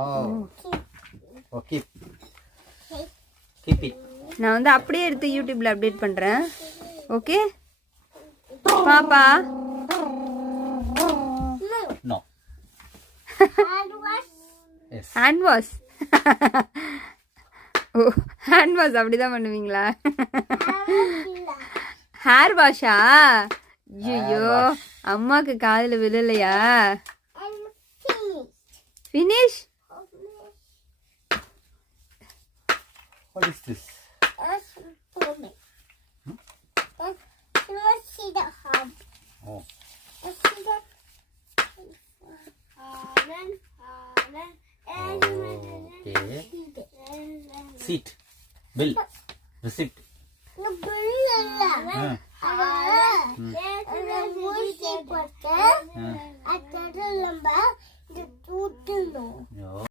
Oh, keep it. நான் வந்து அப்படியே எடுத்து யூடியூப்ல அப்டேட் பண்றேன். ஓகே பாப்பா. No. Yes. Hand wash. ஓ ஹேண்ட் வாஷ் அப்படிதான் பண்ணுவீங்களா? ஹேர் வாஷா? ஐயோ அம்மாக்கு காதுல விழலையா? Finish? What is this? Oh. Okay. Seat. Bill. Receipt.